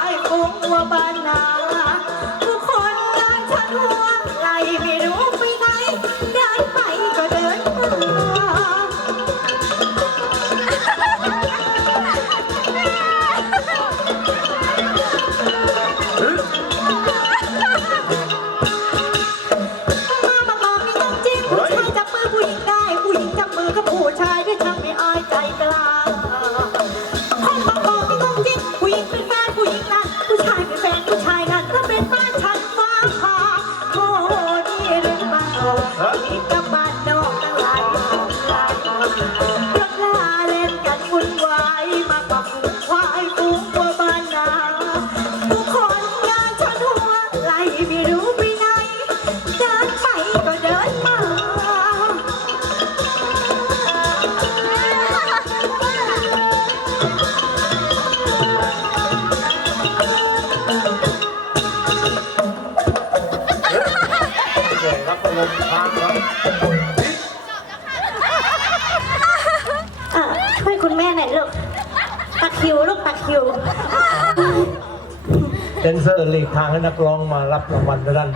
ายคงว่าบ้านนา รมณ์ทางครับ อะช่ วยคุณแม่หน่อยลูกตะคริวลูกตะคริว แดนเซอร์หลีกทางให้นักร้องมารับรางวัลด้าน